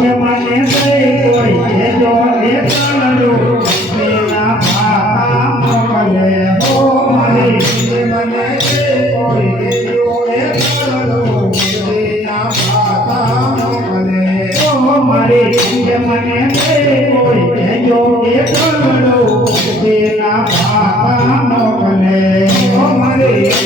મને દઈ કોઈ જો એ ચાલડું તેના ભાતા મોકલે હો મારી મને દઈ કોઈ જો એ ચાલડું તેના ભાતા મોકલે હો મારી મને દઈ કોઈ જો એ ચાલડું તેના ભાતા મોકલે હો મારી